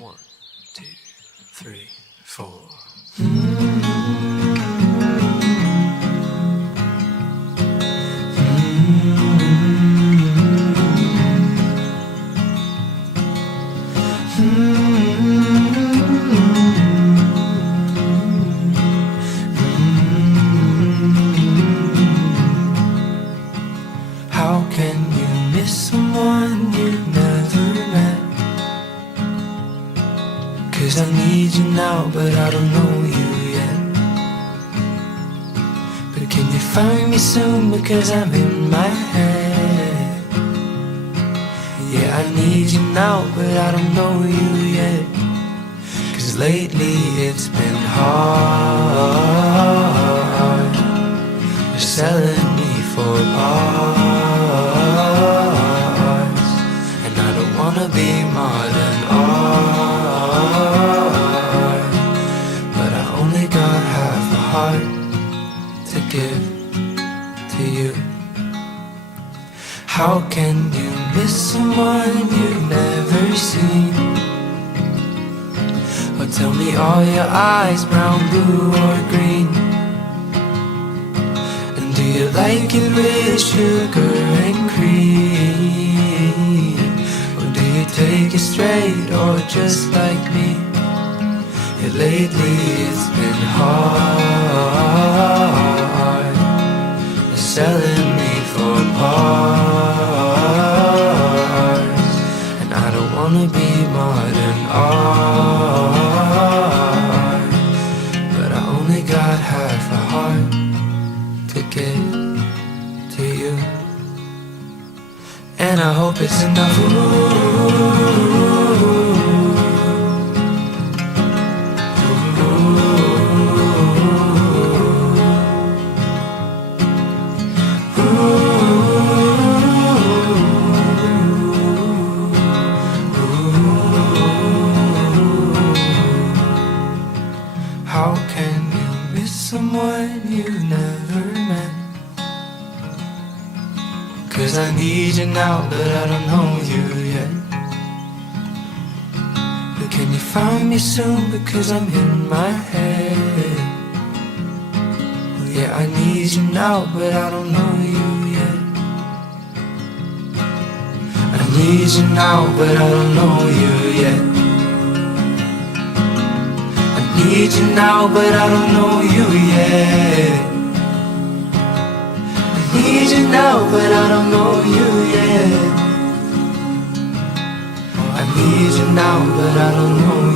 1, 2, 3, 4. How can you miss someone you've never met? 'Cause I need you now, but I don't know you yet. But can you find me soon, because I'm in my head. Yeah, I need you now, but I don't know you yet. 'Cause lately it's been hard. You're selling me for parts, and I don't wanna be modern art, but I only got half a heart to give to you. How can you miss someone you've never seen? Or tell me, are your eyes brown, blue, or green? Do you like it with sugar and cream? Or do you take it straight, or just like me? Yeah, lately it's been hard. They're selling me for parts, and I don't wanna be modern art, but I only got half a heart to get to you. And I hope it's enough. How can you miss someone you've never met? 'Cause I need you now, but I don't know you yet. But can you find me soon, because I'm in my head. Yeah, I need you now, but I don't know you yet. I need you now, but I don't know you yet. I need you now, but I don't know you yet. I need you now, but I don't know you yet. I need you now, but I don't know you